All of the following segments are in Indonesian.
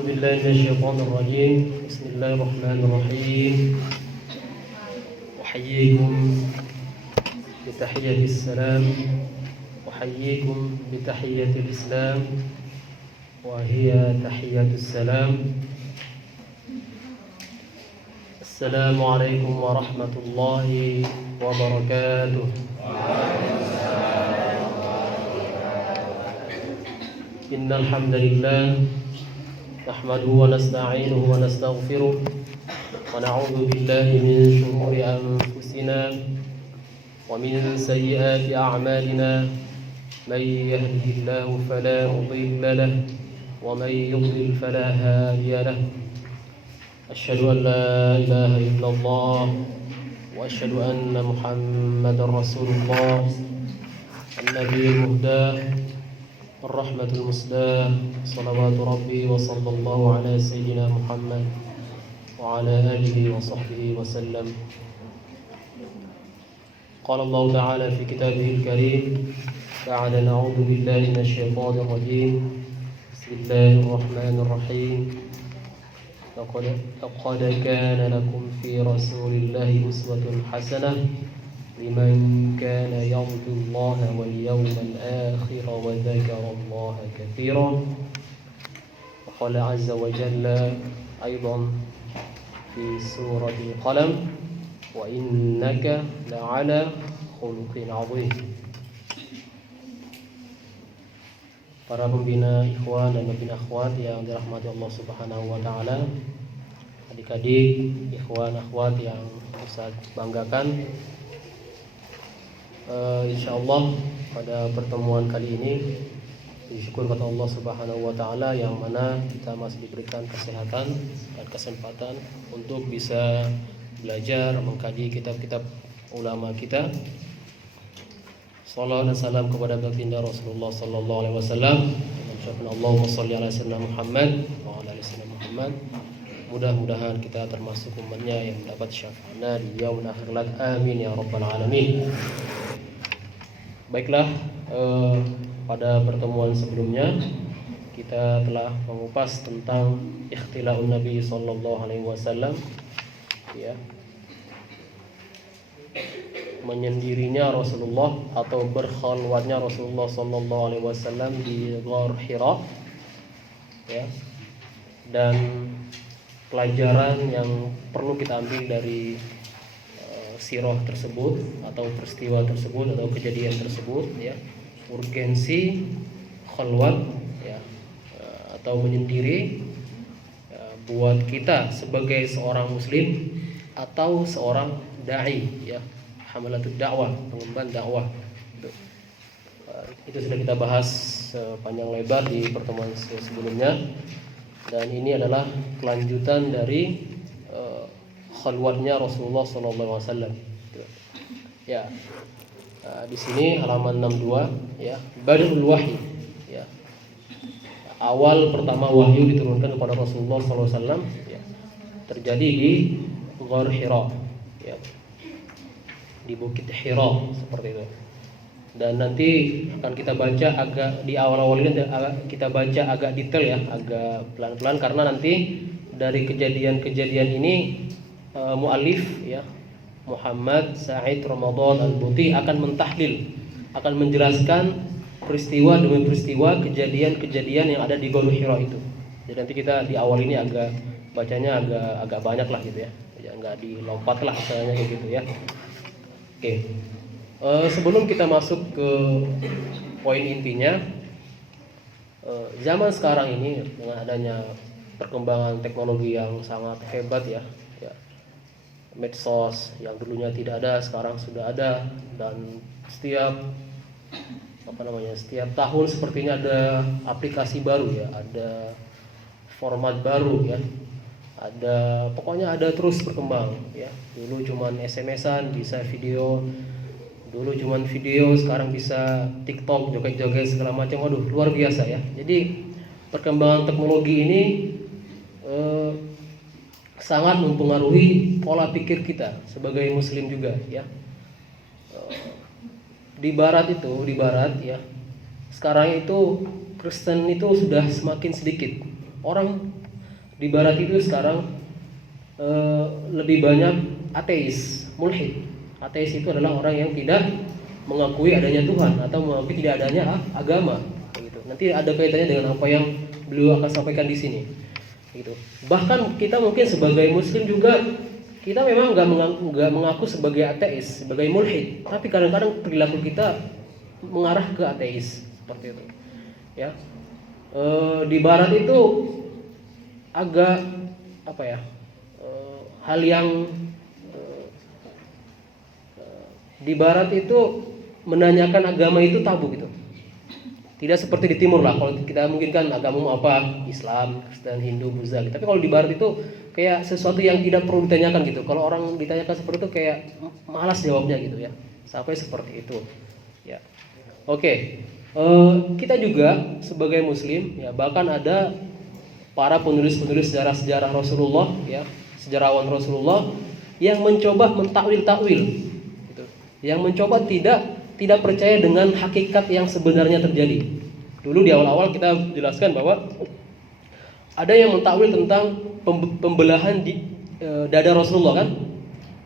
أعوذ بالله من الشيطان الرجيم. بسم الله الرحمن الرحيم. أحييكم بتحية السلام، أحييكم بتحية الإسلام، وهي تحية السلام. السلام عليكم ورحمة الله وبركاته. إن الحمد لله نحمده ونستعينه ونستغفره ونعوذ بالله من شرور أنفسنا ومن سيئات أعمالنا. من يهده الله فلا مضل له ومن يضلل فلا هادي له. أشهد أن لا إله إلا الله وأشهد أن محمدا رسول الله، النبي المهدى، الرحمة المسداة. صلوات ربي وصلى الله على سيدنا محمد وعلى آله وصحبه وسلم. قال الله تعالى في كتابه الكريم بعد أعوذ بالله من الشيطان الرجيم. بسم الله الرحمن الرحيم. لقد كان لكم في رسول الله أسوة حسنة لمن كان يرجو الله واليوم الآخر وذكر الله كثيرا. وقال عز وجل أيضا في سورة القلم: وإنك لعلى خلق عظيم. Para pembina ikhwan dan pembina akhwat yang dirahmati Allah Subhanahu wa taala, adik-adik, ikhwan akhwat yang Ustaz banggakan, insyaallah pada pertemuan kali ini disyukur kepada Allah Subhanahu wa taala yang mana kita masih diberikan kesehatan dan kesempatan untuk bisa belajar mengkaji kitab-kitab ulama kita. Salawat dan salam kepada baginda Rasulullah sallallahu alaihi wasallam. Allahumma shalli ala sayyidina Muhammad wa ala ali sayyidina Muhammad. Mudah-mudahan kita termasuk umatnya yang mendapat syafaatnya di yaumul akhir. Amin ya rabbal alamin. Baiklah, pada pertemuan sebelumnya kita telah mengupas tentang ikhtila'un Nabi sallallahu alaihi wasallam, ya, menyendirinya Rasulullah atau berkhalwatnya Rasulullah sallallahu alaihi wasallam di Ghar Hira, ya, dan pelajaran yang perlu kita ambil dari sirah tersebut atau peristiwa tersebut atau kejadian tersebut, ya, urgensi khalwat, ya, atau menyendiri, ya, buat kita sebagai seorang muslim atau seorang dai, ya, hamalatud dakwah, pengemban dakwah. Itu sudah kita bahas panjang lebar di pertemuan sebelumnya, dan ini adalah kelanjutan dari khalwatnya Rasulullah sallallahu alaihi wasallam. Ya. Di sini halaman 62, ya, badul wahyi, ya. Awal pertama wahyu diturunkan kepada Rasulullah sallallahu alaihi wasallam, ya, terjadi di Ghar Hira, ya, di Bukit Hira seperti itu. Dan nanti akan kita baca agak di awal-awal ini kita baca agak detail, ya, agak pelan-pelan, karena nanti dari kejadian-kejadian ini muallif, ya, Muhammad Said Ramadan Al-Buti akan mentahlil, akan menjelaskan peristiwa demi peristiwa, kejadian-kejadian yang ada di Ghar Hira itu. Jadi nanti kita di awal ini agak bacanya agak banyak lah gitu, ya. Ya enggak dilompat lah misalnya kayak gitu, ya. Oke. Sebelum kita masuk ke poin intinya, zaman sekarang ini dengan adanya perkembangan teknologi yang sangat hebat, ya, medsos yang dulunya tidak ada sekarang sudah ada, dan setiap tahun sepertinya ada aplikasi baru, ya, ada format baru, ya, pokoknya ada terus berkembang, ya. Dulu cuman SMS-an, bisa video. Dulu cuman video, sekarang bisa TikTok, joget-joget segala macam. Waduh, luar biasa, ya. Jadi perkembangan teknologi ini sangat mempengaruhi pola pikir kita sebagai muslim juga, ya. Di barat, ya, sekarang itu Kristen itu sudah semakin sedikit. Orang di barat itu sekarang lebih banyak ateis, mulhid. Ateis itu adalah orang yang tidak mengakui adanya Tuhan atau mengakui tidak adanya agama, gitu. Nanti ada kaitannya dengan apa yang beliau akan sampaikan di sini, gitu. Bahkan kita mungkin sebagai muslim juga kita memang nggak mengaku sebagai ateis, sebagai mulhid, tapi kadang-kadang perilaku kita mengarah ke ateis seperti itu, ya. Di barat itu agak apa ya, hal yang di barat itu menanyakan agama itu tabu gitu. Tidak seperti di timur lah. Kalau kita mungkin kan agamamu apa, Islam, Kristen, Hindu, Buddha. Tapi kalau di barat itu kayak sesuatu yang tidak perlu ditanyakan gitu. Kalau orang ditanyakan seperti itu kayak malas jawabnya gitu ya. Sampai seperti itu. Ya. Oke. Kita juga sebagai muslim ya, bahkan ada para penulis-penulis sejarah-sejarah Rasulullah ya, sejarawan Rasulullah yang mencoba mentakwil-takwil gitu. Yang mencoba tidak percaya dengan hakikat yang sebenarnya terjadi. Dulu di awal-awal kita jelaskan bahwa ada yang mentakwil tentang pembelahan di dada Rasulullah kan.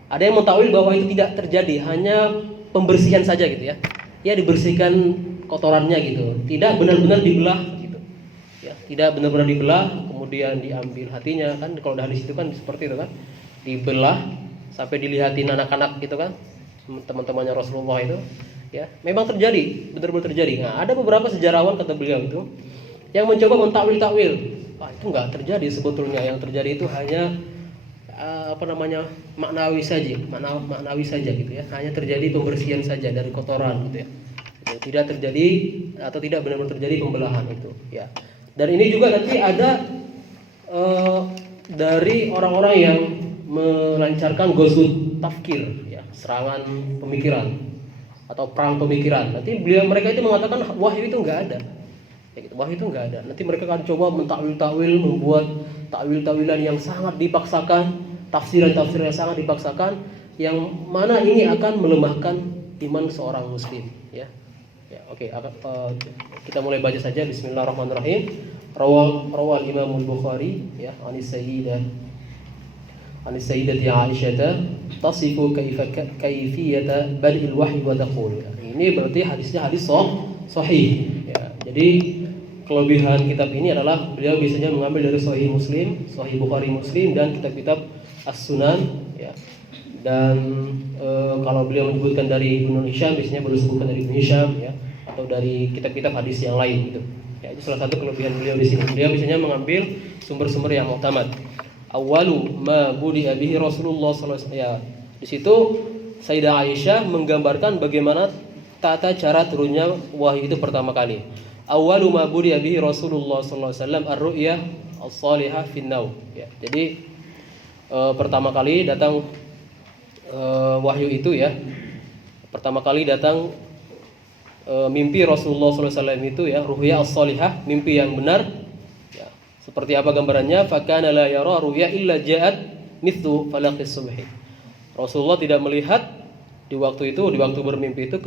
Ada yang mentakwil bahwa itu tidak terjadi, hanya pembersihan saja gitu ya. Ya dibersihkan kotorannya gitu. Tidak benar-benar dibelah gitu. Ya, tidak benar-benar dibelah, kemudian diambil hatinya kan. Kalau dari situ kan seperti itu kan. Dibelah sampai dilihatin anak-anak gitu kan. Teman-temannya Rasulullah itu. Ya, memang terjadi, benar-benar terjadi. Nah, ada beberapa sejarawan kata beliau itu yang mencoba mentakwil-takwil. Itu enggak terjadi sebetulnya. Yang terjadi itu hanya maknawi saja gitu ya. Hanya terjadi pembersihan saja dari kotoran gitu ya. Tidak terjadi atau tidak benar-benar terjadi pembelahan itu ya. Dan ini juga nanti ada dari orang-orang yang melancarkan ghazwut tafkir ya, serangan pemikiran atau perang pemikiran. Nanti mereka itu mengatakan wahyu itu enggak ada. Ya gitu, wahyu itu enggak ada. Nanti mereka akan coba mentakwil-takwil, membuat takwil-tawilan yang sangat dipaksakan, tafsiran-tafsiran yang sangat dipaksakan, yang mana ini akan melemahkan iman seorang muslim, ya. Ya, oke, kita mulai baca saja. Bismillahirrahmanirrahim. Rawal Imam Al-Bukhari ya, Anis Sayyidati Aisyah tasifu kaifiyata bad'il wahyi wa taqul. Ini berarti hadisnya hadis sahih ya. Jadi kelebihan kitab ini adalah beliau biasanya mengambil dari Sahih Muslim, Sahih Bukhari Muslim dan kitab-kitab As-Sunan ya. Dan kalau beliau menyebutkan dari Ibnu Hisham biasanya beliau sebutkan dari Ibnu Hisham ya, atau dari kitab-kitab hadis yang lain gitu. Ya, itu salah satu kelebihan beliau di sini. Beliau biasanya mengambil sumber-sumber yang muhtamad. Awalu ma budi'a bihi Rasulullah sallallahu alaihi wasallam. Ya, di situ Sayyidah Aisyah menggambarkan bagaimana tata cara turunnya wahyu itu pertama kali. Awalu ma budi'a bihi Rasulullah sallallahu alaihi wasallam ar-ru'yah as-salihah fin naum. Ya, jadi pertama kali datang wahyu itu ya. Pertama kali datang mimpi Rasulullah sallallahu alaihi wasallam itu ya, ru'yah as-salihah, mimpi yang benar. Seperti apa gambarannya? Fakana la yara ru'ya illa ja'at mithlu falaqis subhi. Rasulullah tidak melihat di waktu itu, di waktu bermimpi itu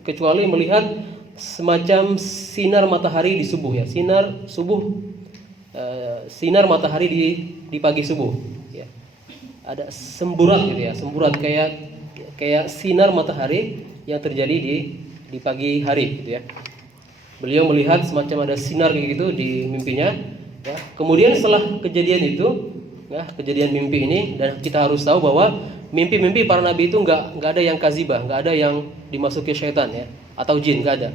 kecuali melihat semacam sinar matahari di subuh ya, sinar subuh, sinar matahari di pagi subuh ya. Ada semburat gitu ya, semburat kayak sinar matahari yang terjadi di pagi hari gitu ya. Beliau melihat semacam ada sinar kayak gitu di mimpinya ya. Kemudian setelah kejadian itu ya, kejadian mimpi ini, dan kita harus tahu bahwa mimpi-mimpi para nabi itu enggak ada yang kazibah, enggak ada yang dimasuki syaitan ya, atau jin, enggak ada.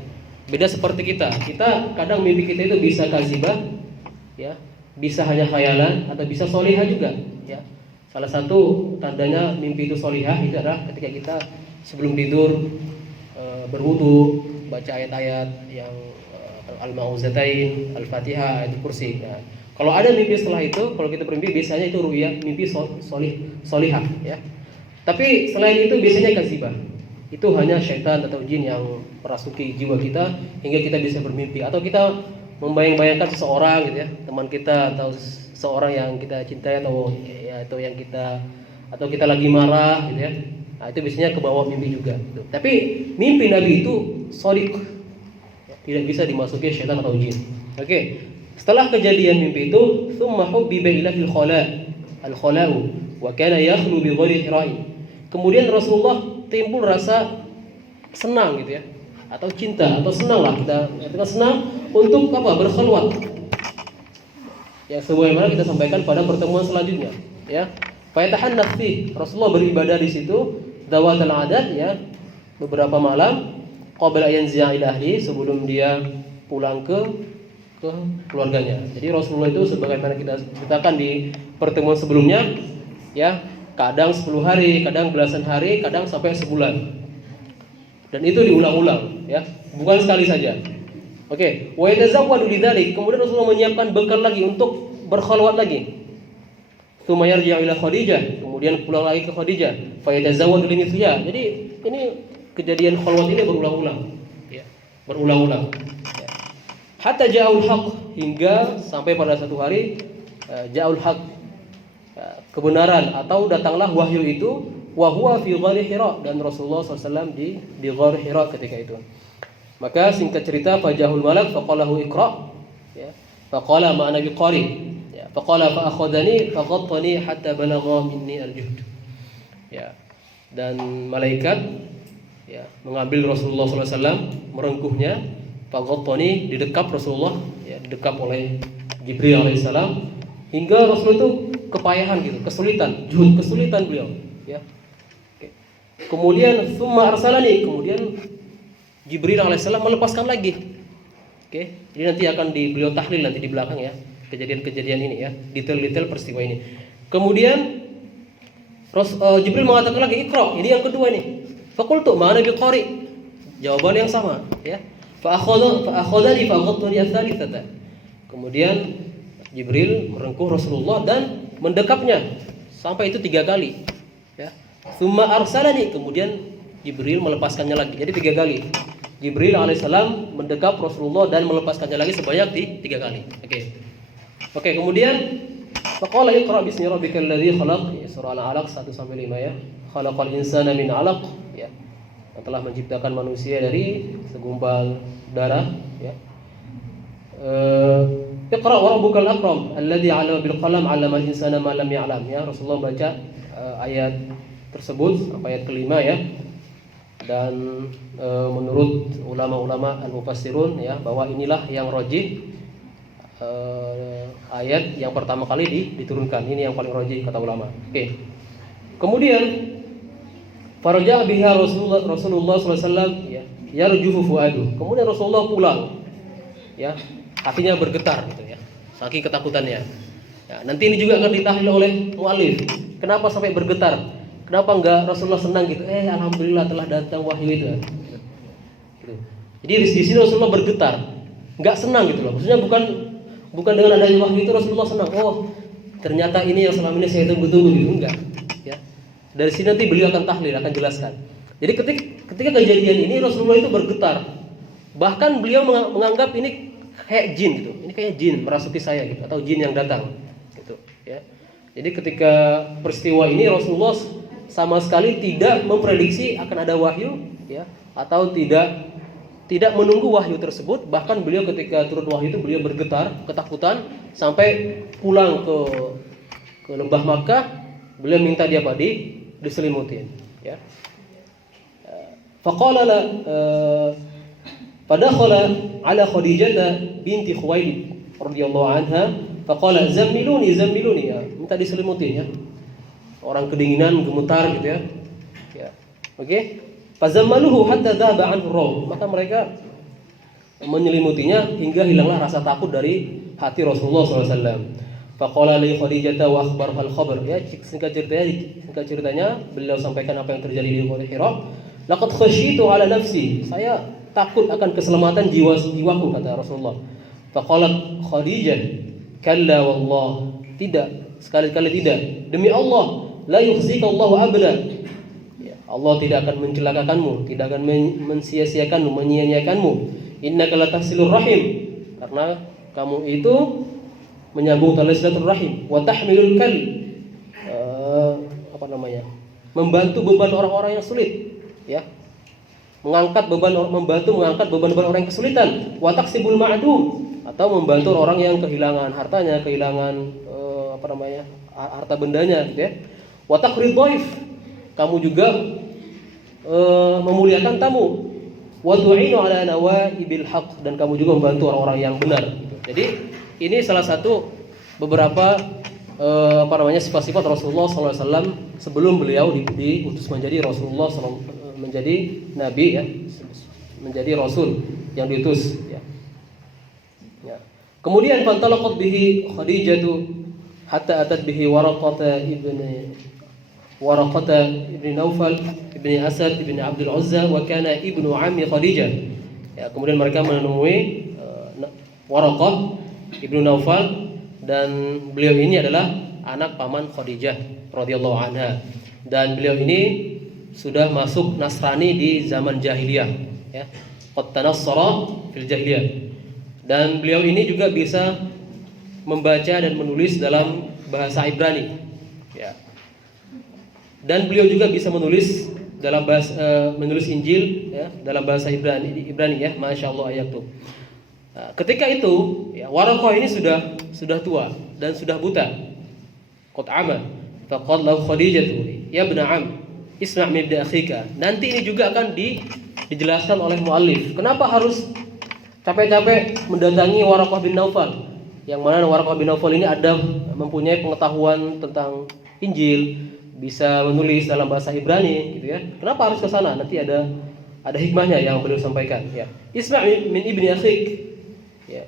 Beda seperti kita kadang mimpi kita itu bisa kazibah ya, bisa hanya khayalan atau bisa solihah juga ya. Salah satu tandanya mimpi itu solihah itu adalah ketika kita sebelum tidur berwudu, baca ayat-ayat yang Al-Ma'uzatain, Al-Fatihah, Ayatul Kursi. Nah, kalau ada mimpi setelah itu, kalau kita bermimpi biasanya itu ru'yah, mimpi solihah ya. Tapi selain itu biasanya kazibah. Itu hanya syaitan atau jin yang merasuki jiwa kita hingga kita bisa bermimpi, atau kita membayang-bayangkan seseorang gitu ya, teman kita atau seorang yang kita cintai atau yang kita lagi marah gitu ya. Nah, itu biasanya ke bawah mimpi juga gitu. Tapi mimpi Nabi itu shadiq, tidak bisa dimasuki syaitan atau jin. Oke. Setelah kejadian mimpi itu, thumma hubbiba ilahil al-khala'u wa kana yakhlu bi ghairi hira'in. Kemudian Rasulullah timbul rasa senang gitu ya, atau cinta atau senang lah, kita katakan senang untuk apa? Berkhulwat. Ya sebagaimana kita sampaikan pada pertemuan selanjutnya, ya. Fa yatahannath fi, Rasulullah beribadah di situ dawatul adat ya, beberapa malam qabla yanzi'a ila ahli, sebelum dia pulang ke keluarganya. Jadi Rasulullah itu sebagaimana kita ceritakan di pertemuan sebelumnya, ya, kadang 10 hari, kadang belasan hari, kadang sampai sebulan. Dan itu diulang-ulang, ya, bukan sekali saja. Oke, wa yatazawwadu lidzalik, kemudian Rasulullah menyiapkan bekal lagi untuk berkhalwat lagi. Tsumma yarji'u ila Khadijah, kemudian pulang lagi ke Khadijah, fa yatazawwadu limithliha. Jadi ini kejadian khalwat ini berulang-ulang, ya, berulang-ulang. Hatta ja'ul haq, hingga sampai pada satu hari ja'ul haq, kebenaran atau datanglah wahyu itu, wa huwa fi ghari Hira, dan Rasulullah SAW di ghar Hira ketika itu. Maka singkat cerita, fajahul malak faqalahu iqra, ya, faqala ma ana biqari, ya, faqala fa akhadhani faghattani hatta balagha minni al-juhd, ya, dan malaikat, ya, mengambil Rasulullah SAW, merengkuhnya, faghattani, didekap Rasulullah, ya, didekap oleh Jibril alaihissalam, hingga Rasul itu kepayahan gitu, kesulitan beliau, ya. Oke. Kemudian tsumma arsalani, kemudian Jibril alaihissalam melepaskan lagi. Oke. Jadi nanti akan beliau tahlil nanti di belakang ya, kejadian-kejadian ini ya, detail-detail peristiwa ini. Kemudian Jibril mengatakan lagi iqra, ini yang kedua nih. Faqultu ma ana biqari, jawaban yang sama, ya. Fa akhadhani faghattani ats-tsalitsata. Kemudian Jibril merengkuh Rasulullah dan mendekapnya sampai itu 3 kali, ya. Tsumma arsalani, kemudian Jibril melepaskannya lagi. Jadi 3 kali. Jibril alaihissalam mendekap Rasulullah dan melepaskannya lagi sebanyak 3 kali. Oke, kemudian faqala iqra bismi rabbikal ladzi khalaq, ya, surah Al-Alaq 1 sampai 5 ya. Khalaqal insana min 'alaq, ya. Yang telah menciptakan manusia dari segumpal darah, ya. Iqra wa rabbukal akram alladzi 'allama bil qalam 'allamal insana ma lam ya'lam, ya. Rasulullah baca ayat tersebut, ayat kelima ya. Dan menurut ulama-ulama al-mufassirun, ya, bahwa inilah yang rajih, ayat yang pertama kali diturunkan. Ini yang paling rajih kata ulama. Oke. Kemudian faraja biha Rasulullah SAW, ya, yarjufu fuadu. Kemudian Rasulullah pulang, ya, hatinya bergetar gitu ya, saking ketakutannya. Ya, nanti ini juga akan ditahlil oleh mu'allif. Kenapa sampai bergetar? Kenapa enggak Rasulullah senang gitu? Alhamdulillah telah datang wahyu itu. Gitu. Jadi di sini Rasulullah bergetar, enggak senang gitu loh. Maksudnya bukan dengan adanya wahyu itu Rasulullah senang. Oh, ternyata ini yang selama ini saya tunggu-tunggu gitu, enggak. Ya. Dari sini nanti beliau akan tahlil, akan jelaskan. Jadi ketika kejadian ini Rasulullah itu bergetar. Bahkan beliau menganggap ini kayak jin gitu. Ini kayak jin merasuki saya gitu, atau jin yang datang gitu, ya. Jadi ketika peristiwa ini Rasulullah sama sekali tidak memprediksi akan ada wahyu, ya, atau tidak menunggu wahyu tersebut. Bahkan beliau ketika turun wahyu itu beliau bergetar, ketakutan, sampai pulang ke lembah Makkah, beliau minta dia diselimutin, ya. Faqala la fadakhala ala Khadijah binti Khuwailid radhiyallahu anha, faqala zammiluni, ya, minta diselimutin, ya. Orang kedinginan, gemetar gitu ya. Ya. Oke. Fazammaluhu hatta dhaba anhu raw. Maka mereka menyelimutinya hingga hilanglah rasa takut dari hati Rasulullah SAW. Faqala li Khadijah wa akhbarha al-khabar. Ya, singkat ceritanya beliau sampaikan apa yang terjadi di Ghuar Hira. Laqad khasyitu ala nafsi. Saya takut akan keselamatan jiwaku, kata Rasulullah. Faqalat Khadijah, kalla wallah. Tidak, sekali-kali tidak. Demi Allah, la yukhzika Allahu abada. Ya, Allah tidak akan mencelakakanmu, tidak akan mensia-siakanmu, menyia-nyiakanmu. Innaka latahsilur rahim, karena kamu itu menyambung tali silaturahim, wa tahmilul kal, membantu beban orang-orang yang sulit, ya. Membantu mengangkat beban-beban orang yang kesulitan, wa taksibul ma'dum, atau membantu orang yang kehilangan hartanya, kehilangan harta bendanya gitu ya. Wa taqrid dhaif, kamu juga memuliakan tamu. Wa tu'inu ala nawaibil haq, dan kamu juga membantu orang-orang yang benar gitu. Jadi ini salah satu beberapa sifat-sifat Rasulullah SAW sebelum beliau diutus menjadi Rasulullah menjadi nabi ya, menjadi rasul yang diutus ya. Ya. Kemudian fantalaqat bihi Khadijah hatta atat bihi Waraqata ibn Naufal ibn Asad ibn Abdul Uzza wa kana ibnu ammi Khadijah. Ya, kemudian mereka menemui Waraqah ibnu Naufal, dan beliau ini adalah anak paman Khadijah radhiyallahu anha, dan beliau ini sudah masuk Nasrani di zaman jahiliyah ya, qad tanassara fil jahiliyah, dan beliau ini juga bisa membaca dan menulis dalam bahasa Ibrani ya, dan beliau juga bisa menulis dalam bahasa menulis Injil ya dalam bahasa Ibrani ya, masyaallah ayatul. Ketika itu ya, Waraqah ini sudah tua dan sudah buta. Qad ama faqad lahu Khadijah ya ibn am isma' min akhika. Nanti ini juga akan dijelaskan oleh muallif. Kenapa harus capek-capek mendatangi Waraqah bin Naufal? Yang mana Waraqah bin Naufal ini ada mempunyai pengetahuan tentang Injil, bisa menulis dalam bahasa Ibrani gitu ya. Kenapa harus ke sana? Nanti ada hikmahnya yang beliau sampaikan ya. Isma' min ibni akhik. Ya,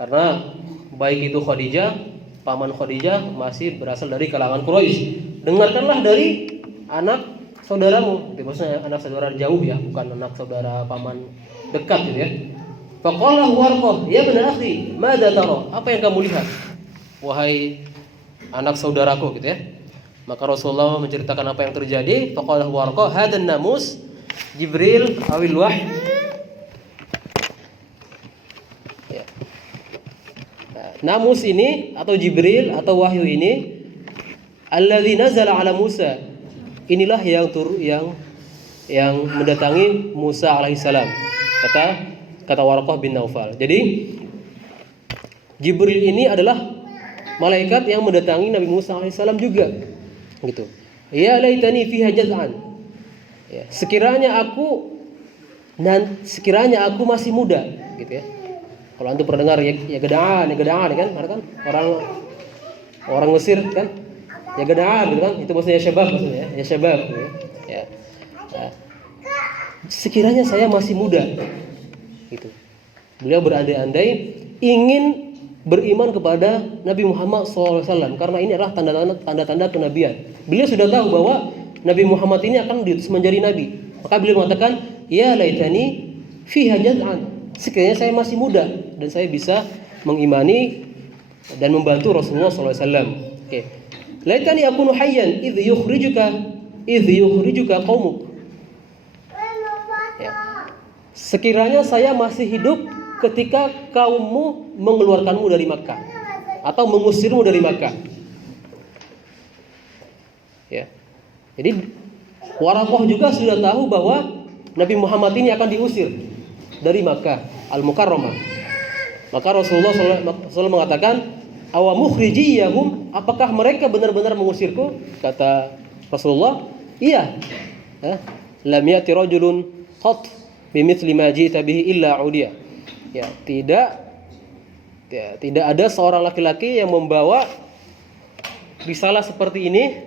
karena baik itu Khadijah, paman Khadijah masih berasal dari kalangan Quraisy. Dengarkanlah dari anak saudaramu, itu maksudnya anak saudara jauh ya, bukan anak saudara paman dekat gitu ya. Faqala Warqah, ya ibn akhi, madza tara? Apa yang kamu lihat? Wahai anak saudaraku gitu ya. Maka Rasulullah menceritakan apa yang terjadi. Faqala Warqah, hadan namus Jibril awil wahy. Namus ini atau Jibril atau wahyu ini alladzi nazala ala Musa. Inilah yang mendatangi Musa alaihissalam. Kata Waraqah bin Naufal. Jadi Jibril ini adalah malaikat yang mendatangi Nabi Musa alaihissalam juga. Gitu. Ya laitani fiha jaz'an. Ya, sekiranya aku masih muda gitu ya. Kalau antum pernah dengar ya gedaan kan, ada kan orang Mesir kan, ya gedaan gitu kan, itu maksudnya ya syabab gitu ya. Ya. Sekiranya saya masih muda, gitu. Beliau berandai-andai ingin beriman kepada Nabi Muhammad SAW karena ini adalah tanda-tanda kenabian. Beliau sudah tahu bahwa Nabi Muhammad ini akan diutus menjadi nabi. Maka beliau mengatakan, ya laitani fiha jaz'an. Sekiranya saya masih muda dan saya bisa mengimani dan membantu Rasulullah SAW. Oke. Laitani akunu hayyan idh yukhrijuka qaumuk. Ya. Sekiranya saya masih hidup ketika kaummu mengeluarkanmu dari Makkah atau mengusirmu dari Makkah. Ya. Jadi Waraqah juga sudah tahu bahwa Nabi Muhammad ini akan diusir dari Makkah Al-Mukarramah. Maka Rasulullah SAW mengatakan, awa mukhrijiyahum, apakah mereka benar-benar mengusirku? Kata Rasulullah, iya. Lam yati rajulun qat bimithli ma ji'ta bihi illa udiya. Ya, tidak ada seorang laki-laki yang membawa risalah seperti ini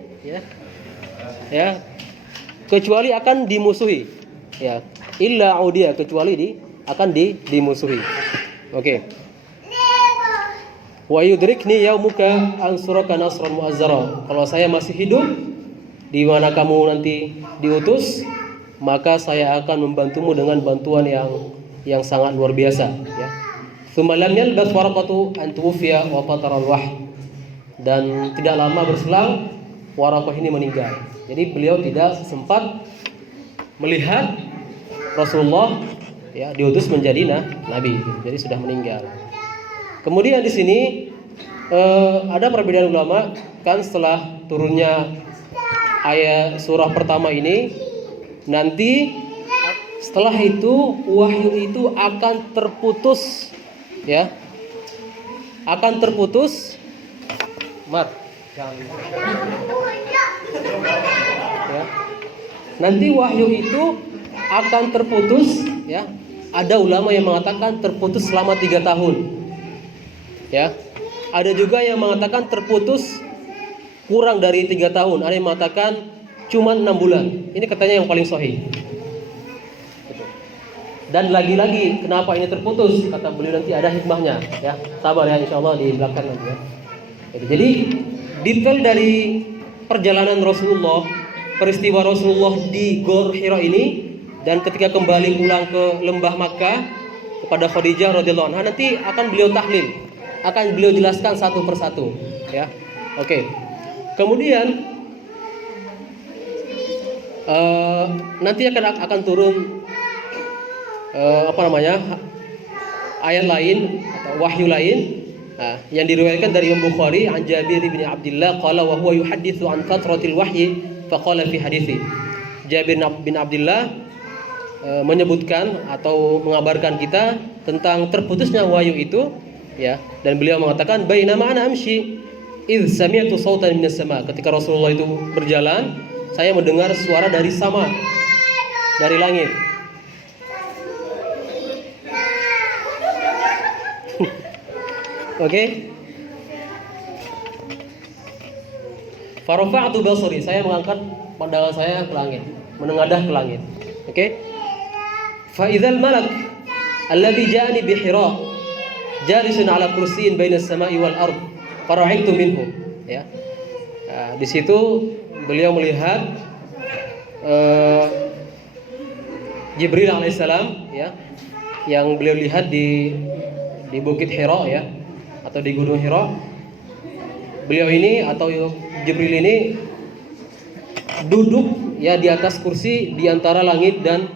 ya kecuali akan dimusuhi. Ya, illa udiya, kecuali akan dimusuhi. Oke. Wa yudrikni yaumuka ansuraka nasran mu'azzara. Kalau saya masih hidup di mana kamu nanti diutus, maka saya akan membantumu dengan bantuan yang sangat luar biasa ya. Tsumma lam yalbas Waraqatu an tuwfiya wa fatara al-wahy. Dan tidak lama berselang Waraqah ini meninggal. Jadi beliau tidak sempat melihat Rasulullah ya diutus menjadi nabi, jadi sudah meninggal. Kemudian di sini ada perbedaan ulama kan setelah turunnya ayat surah pertama ini, nanti setelah itu wahyu itu akan terputus ya, akan terputus. Mar, jangan. Ya. Nanti wahyu itu akan terputus, ya. Ada ulama yang mengatakan terputus selama 3 tahun. Ya. Ada juga yang mengatakan terputus kurang dari 3 tahun. Ada yang mengatakan cuma 6 bulan. Ini katanya yang paling sahih. Dan lagi-lagi kenapa ini terputus? Kata beliau nanti ada hikmahnya, ya. Sabar ya, insyaallah di belakang nanti ya. Jadi detail dari perjalanan Rasulullah, peristiwa Rasulullah di Gor Hira ini dan ketika kembali pulang ke lembah Makkah kepada Khadijah radhiyallahu anha nanti akan beliau tahlil, akan beliau jelaskan satu persatu, ya. Oke. Kemudian nanti akan turun ayat lain atau wahyu lain yang diriwayatkan dari Imam Bukhari an Jabir bin Abdullah qala wa huwa yuhadditsu an fatratil wahyi faqala fi hadithi. Jabir bin Abdullah menyebutkan atau mengabarkan kita tentang terputusnya wahyu itu, ya, dan beliau mengatakan bainama ana amshi idz sami'tu sautan minas sama. Ketika Rasulullah itu berjalan, saya mendengar suara dari sama, dari langit. Oke. Farafa'tu basari, saya mengangkat pandangan saya ke langit, menengadah ke langit. Oke. Fa idzal malak alladhi ja'ani bi Hira jalisun ala kursiyyin baina as-sama'i wal ard fara'aitu minhu, ya. Nah, di situ beliau melihat Jibril alaihissalam, ya, yang beliau lihat di Bukit Hira, ya, atau di Gunung Hira. Beliau ini atau Jibril ini duduk, ya, di atas kursi di antara langit dan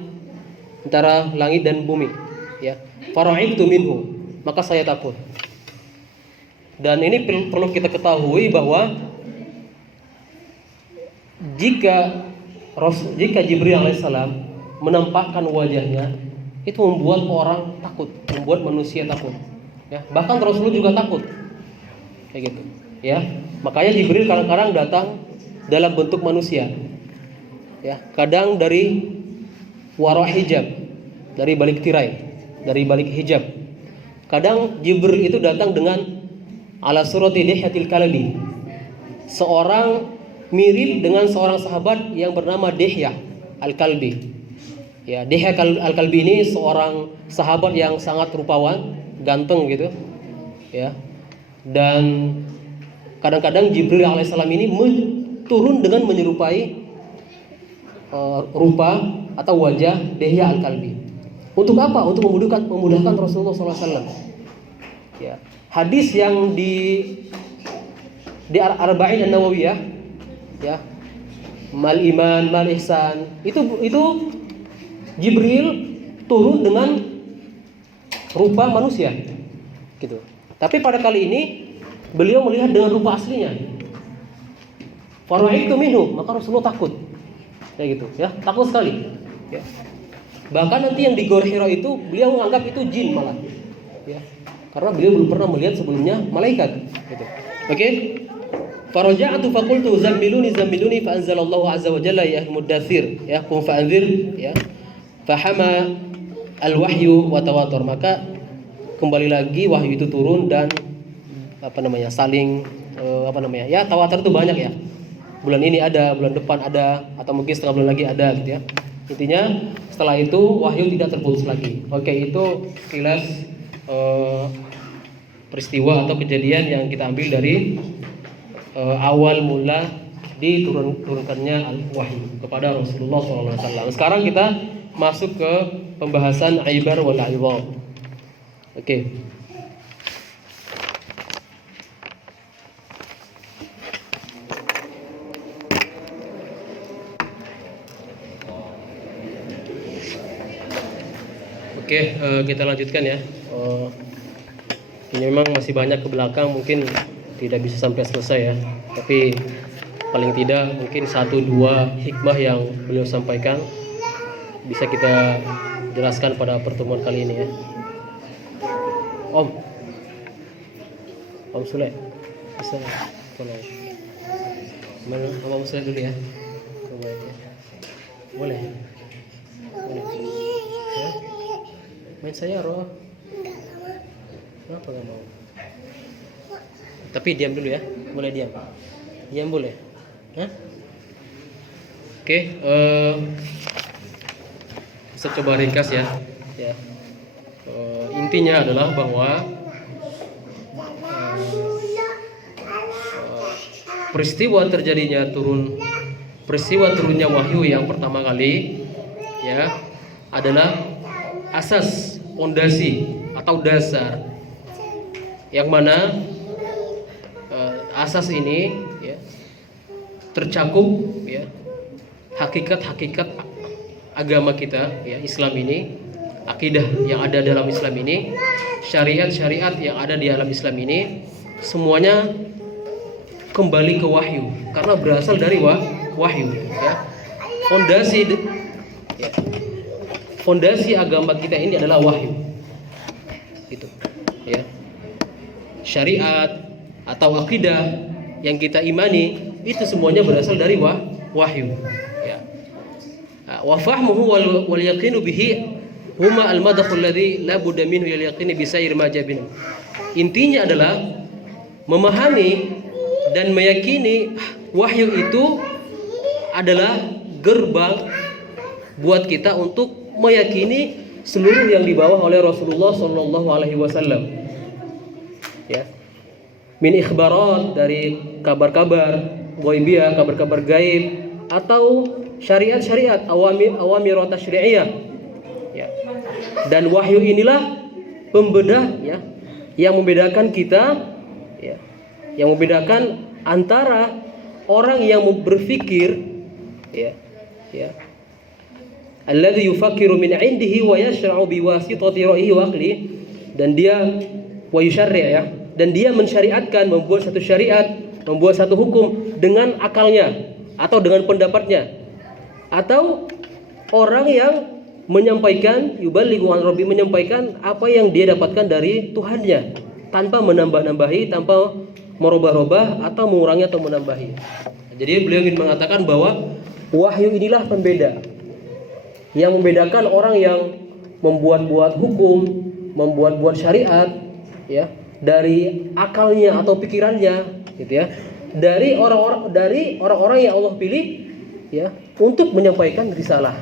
bumi, ya. Fara'aitu minhu, maka saya takut. Dan ini perlu kita ketahui bahwa jika Jibril alaihissalam menampakkan wajahnya, itu membuat orang takut, membuat manusia takut, ya. Bahkan Rasulullah juga takut, kayak gitu, ya. Makanya Jibril kadang-kadang datang dalam bentuk manusia, ya. Kadang dari wara hijab, dari balik tirai, dari balik hijab. Kadang Jibril itu datang dengan ala surati Dihyatil Kalbi, seorang mirip dengan seorang sahabat yang bernama Dihyah Al-Kalbi. Ya, Dihyah Al-Kalbi ini seorang sahabat yang sangat rupawan, ganteng gitu, ya. Dan kadang-kadang Jibril alaihissalam ini turun dengan menyerupai rupa atau wajah Dihyah Al-Kalbi. Untuk apa? Untuk memudahkan Rasulullah SAW. Ya. Hadis yang di Arba'in An-Nawawiyah, ya, mal iman, mal ihsan, itu Jibril turun dengan rupa manusia, gitu. Tapi pada kali ini beliau melihat dengan rupa aslinya. Fara'aitu minhu, maka Rasulullah takut, kayak gitu, ya, takut sekali, ya. Bahkan nanti yang di Gor Hira itu beliau menganggap itu jin malah, ya, karena beliau belum pernah melihat sebelumnya malaikat, gitu. Oke. Faraja'tu faqultu zammiluni fa anzalallahu azza wa jalla ya mudaththir, ya, qum fa'anzir, ya. Fahama al-wahyu wa tawatur, maka kembali lagi wahyu itu turun dan saling ya, tawatur itu banyak, ya. Bulan ini ada, bulan depan ada, atau mungkin setengah bulan lagi ada, gitu, ya. Intinya setelah itu wahyu tidak terputus lagi. Oke, itu sekilas peristiwa atau kejadian yang kita ambil dari awal mula diturunkannya al-wahyu kepada Rasulullah SAW. Sekarang kita masuk ke pembahasan ibar wal iwab. Oke. Oke, kita lanjutkan, ya. Ini memang masih banyak ke belakang, mungkin tidak bisa sampai selesai, ya. Tapi paling tidak mungkin 1-2 hikmah yang beliau sampaikan bisa kita jelaskan pada pertemuan kali ini, ya. Om. Om Sule bisa tolong Om Sule dulu ya. Boleh. Ya? Main saya roh. Kenapa gak mau? Tapi diam dulu ya. Boleh diam. Diam boleh. Hah? Oke, saya coba ringkas ya. Intinya adalah bahwa peristiwa turunnya wahyu yang pertama kali ya adalah asas, fondasi atau dasar yang mana asas ini ya tercakup ya hakikat-hakikat agama kita ya, Islam ini, akidah yang ada dalam Islam ini, syariat-syariat yang ada di dalam Islam ini, semuanya kembali ke wahyu karena berasal dari wahyu ya. Fondasi agama kita ini adalah wahyu. Gitu. Ya. Syariat atau akidah yang kita imani itu semuanya berasal dari wahyu ya. Wa fahmuhu wal yaqinu bihi huma al-madkhul alladhi la budda minhu lil yaqini bi sayr ma jabina. Intinya adalah memahami dan meyakini wahyu itu adalah gerbang buat kita untuk meyakini seluruh yang dibawa oleh Rasulullah sallallahu alaihi wasallam. Ya. Min ikhbarat, dari kabar-kabar ghaibiyah, kabar-kabar gaib, atau syariat-syariat, awamir tasyri'iyah. Ya. Dan wahyu inilah pembedah ya yang membedakan kita ya, yang membedakan antara orang yang berpikir ya alladzi yufakkiru min 'indihi wa yashra'u biwasitati ra'yihi wa aqli, dan dia wa yusyarri' ya, dan dia mensyariatkan, membuat satu syariat, membuat satu hukum dengan akalnya atau dengan pendapatnya, atau orang yang menyampaikan yuballighu an rabbi, menyampaikan apa yang dia dapatkan dari Tuhannya tanpa menambah-nambahi, tanpa merubah-rubah atau mengurangi atau menambahi. Jadi beliau ingin mengatakan bahwa wahyu inilah pembeda yang membedakan orang yang membuat-buat hukum, membuat-buat syariat ya dari akalnya atau pikirannya gitu ya, dari orang-orang yang Allah pilih ya untuk menyampaikan risalah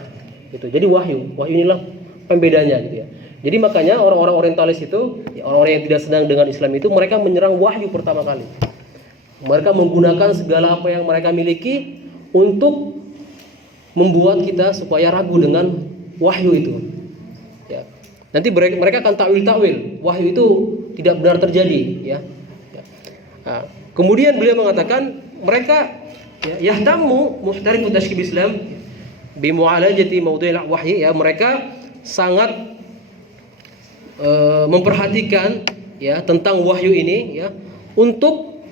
gitu. Jadi wahyu inilah pembedanya gitu ya. Jadi makanya orang-orang orientalis itu ya, orang-orang yang tidak senang dengan Islam itu, mereka menyerang wahyu pertama kali. Mereka menggunakan segala apa yang mereka miliki untuk membuat kita supaya ragu dengan wahyu itu. Ya. Nanti mereka akan takwil. Wahyu itu tidak benar terjadi. Ya. Nah, kemudian beliau mengatakan mereka yahtamu muhtarifu tashkib Islam bimu'alajati mawdu'il wahyi, ya, mereka sangat memperhatikan ya tentang wahyu ini ya untuk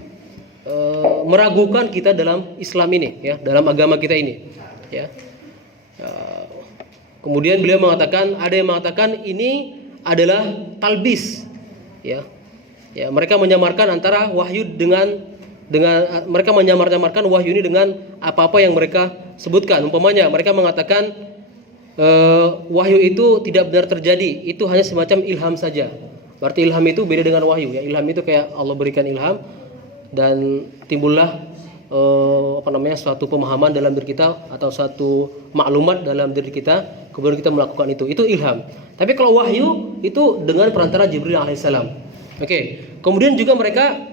meragukan kita dalam Islam ini ya, dalam agama kita ini ya. Kemudian beliau mengatakan, ada yang mengatakan ini adalah talbis ya. Ya, mereka menyamarkan antara wahyu dengan mereka menyamar-nyamarkan wahyu ini dengan apa-apa yang mereka sebutkan. Umpamanya mereka mengatakan wahyu itu tidak benar terjadi, itu hanya semacam ilham saja. Berarti ilham itu beda dengan wahyu ya. Ilham itu kayak Allah berikan ilham dan timbullah suatu pemahaman dalam diri kita atau satu maklumat dalam diri kita, kemudian kita melakukan itu ilham. Tapi kalau wahyu itu dengan perantara Jibril alaihissalam. Oke. Kemudian juga mereka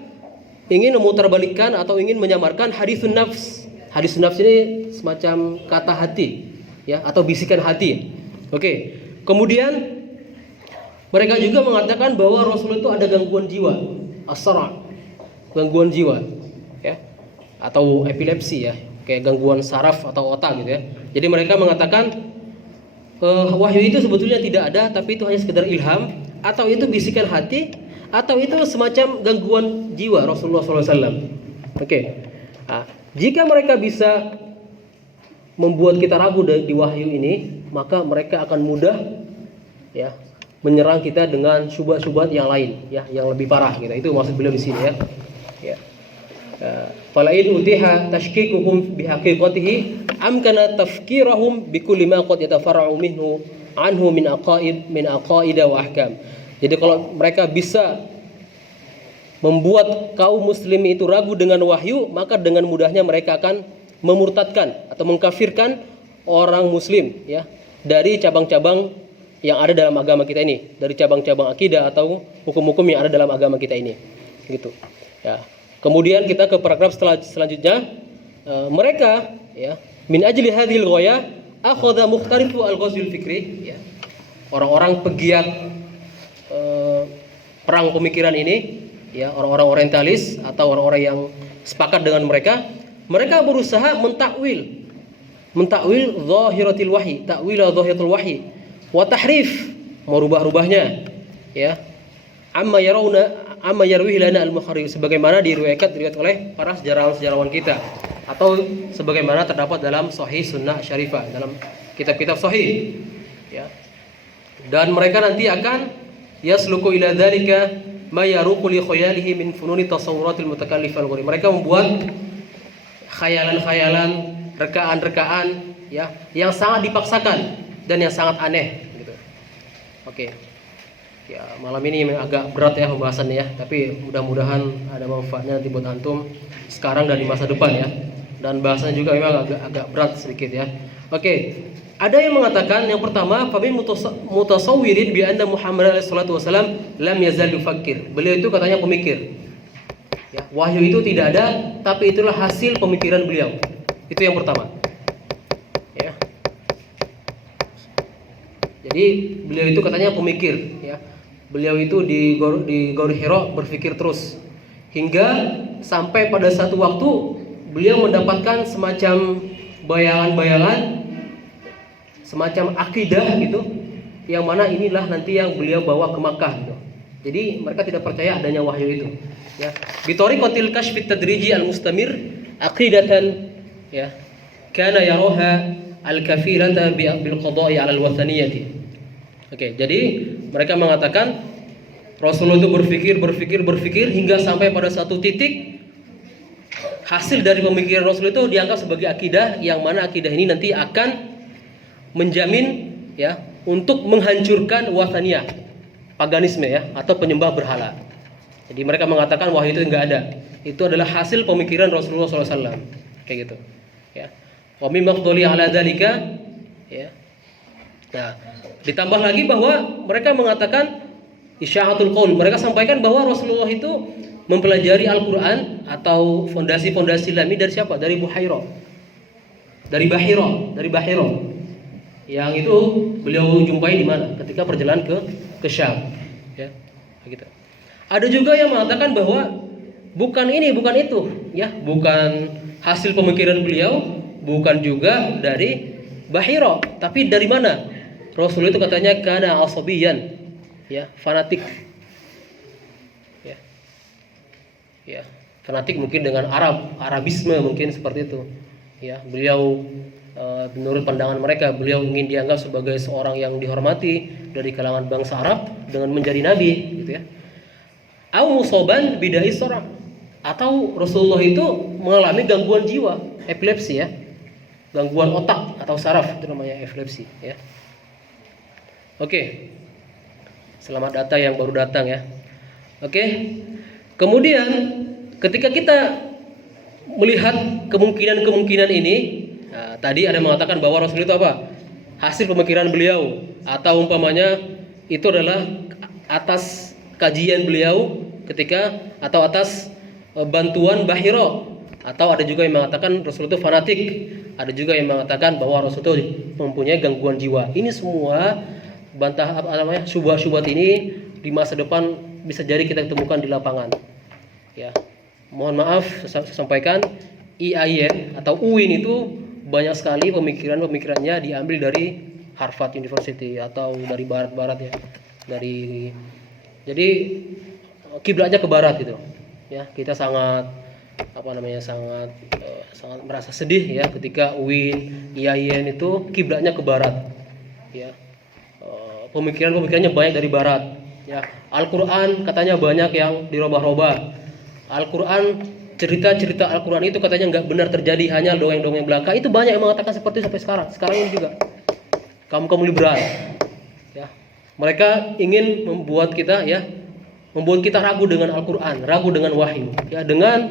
ingin memutarbalikkan atau ingin menyamarkan hadisun nafs. Hadisun nafs ini semacam kata hati ya, atau bisikan hati. Oke. Kemudian mereka juga mengatakan bahwa Rasul itu ada gangguan jiwa, as-sara', gangguan jiwa ya, atau epilepsi ya, kayak gangguan saraf atau otak gitu ya. Jadi mereka mengatakan wahyu itu sebetulnya tidak ada, tapi itu hanya sekedar ilham, atau itu bisikan hati, atau itu semacam gangguan jiwa Rasulullah SAW. Oke. Nah, jika mereka bisa membuat kita ragu di wahyu ini, maka mereka akan mudah ya menyerang kita dengan syubhat-syubhat yang lain, ya, yang lebih parah gitu. Itu maksud beliau di sini, ya. Ya. Fala in utiha tashkikuhum bihaqiqatihi amkana tafkirahum bikulli ma qad yatafarra'u minhu anhu min aqaid wa ahkam. Jadi kalau mereka bisa membuat kaum muslim itu ragu dengan wahyu, maka dengan mudahnya mereka akan memurtadkan atau mengkafirkan orang muslim, ya, dari cabang-cabang yang ada dalam agama kita ini, dari cabang-cabang akidah atau hukum-hukum yang ada dalam agama kita ini, gitu. Ya. Kemudian kita ke paragraf selanjutnya, mereka, ya, min ajli hadhil ghaya akhadha mukhtarifu al-ghazwil fikri, ya. Orang-orang pegiat perang pemikiran ini, ya, orang-orang orientalis atau orang-orang yang sepakat dengan mereka berusaha mentakwil zahiratil wahyi, takwil zahiratul wahyi wa tahrif, merubah-rubahnya, ya, amma yarwihi lana al-muharrir, sebagaimana diriwayat oleh para sejarawan kita atau sebagaimana terdapat dalam sahih sunnah syarifah, dalam kitab-kitab sahih, ya. Dan mereka nanti akan yasluku ila dzalika ma yaruqu li khayalihi min fununi tasawwuratil mutakallif al-ghurib. Mereka membuat khayalan-khayalan, rekaan-rekaan, ya, yang sangat dipaksakan dan yang sangat aneh, gitu. Oke. Ya, malam ini agak berat ya pembahasannya, ya, tapi mudah-mudahan ada manfaatnya nanti buat antum sekarang dan di masa depan, ya. Dan bahasanya juga memang agak berat sedikit, ya. Oke. Ada yang mengatakan, yang pertama, famin mutasawwirin bi anna Muhammad alaihi salatu wasallam lam yazal yufakkir. Beliau itu katanya pemikir. Ya, wahyu itu tidak ada, tapi itulah hasil pemikiran beliau. Itu yang pertama. Ya. Jadi beliau itu katanya pemikir, ya. Beliau itu di Gor Hira berpikir terus hingga sampai pada satu waktu beliau mendapatkan semacam bayangan-bayangan, semacam akidah gitu, yang mana inilah nanti yang beliau bawa ke Makkah gitu. Jadi mereka tidak percaya adanya wahyu itu, ya. Bitoriqatil kashfit tadriji al-mustamir aqidatan, ya, kana yaraha al-kafirata bil qada'i 'ala al-wathaniyati. Oke, jadi mereka mengatakan Rasulullah itu berpikir hingga sampai pada satu titik hasil dari pemikiran Rasul itu dianggap sebagai akidah, yang mana akidah ini nanti akan menjamin, ya, untuk menghancurkan wathaniyah, paganisme, ya, atau penyembah berhala. Jadi mereka mengatakan wahyu itu enggak ada. Itu adalah hasil pemikiran Rasulullah SAW, kayak gitu, ya. Wa mimma qadali ala dzalika, ya. Nah, ditambah lagi bahwa mereka mengatakan isya'atul qaul. Mereka sampaikan bahwa Rasulullah itu mempelajari Al-Qur'an atau fondasi-fondasi ilmi dari siapa? Dari Bahira. Yang itu beliau jumpai di mana? Ketika perjalanan ke Syam, ya. Begitu. Ada juga yang mengatakan bahwa bukan ini, bukan itu, ya, bukan hasil pemikiran beliau, bukan juga dari Bahira, tapi dari mana? Rasul itu katanya kana asabiyan, ya, fanatik, ya. Ya, fanatik mungkin dengan Arabisme mungkin seperti itu, ya. Beliau menurut pandangan mereka beliau ingin dianggap sebagai seorang yang dihormati dari kalangan bangsa Arab dengan menjadi nabi, gitu, ya. Au musaban bidai sara, atau Rasulullah itu mengalami gangguan jiwa, epilepsi, ya. Gangguan otak atau saraf, itu namanya epilepsi, ya. Oke. Selamat datang yang baru datang, ya. Oke. Kemudian ketika kita melihat kemungkinan ini, nah, tadi ada mengatakan bahwa Rasul itu apa? Hasil pemikiran beliau, atau umpamanya itu adalah atas kajian beliau ketika, atau atas bantuan Bahira, atau ada juga yang mengatakan Rasul itu fanatik, ada juga yang mengatakan bahwa Rasul itu mempunyai gangguan jiwa. Ini semua syubhat-syubhat ini di masa depan bisa jadi kita temukan di lapangan, ya. Mohon maaf saya sampaikan, IAIN atau UIN itu banyak sekali pemikirannya diambil dari Harvard University atau dari barat-barat, ya. Jadi kiblatnya ke barat gitu, ya. Kita sangat sangat merasa sedih, ya, ketika UIN, IAIN itu kiblatnya ke barat, ya. pemikiran-pemikirannya banyak dari barat. Ya, Al-Quran katanya banyak yang dirubah-rubah. Al-Quran, cerita-cerita Al-Quran itu katanya nggak benar terjadi, hanya dongeng-dongeng belaka. Itu banyak yang mengatakan seperti itu sampai sekarang. Sekarang ini juga kaum liberal, ya, mereka ingin membuat kita ragu dengan Al-Quran, ragu dengan wahyu, ya, dengan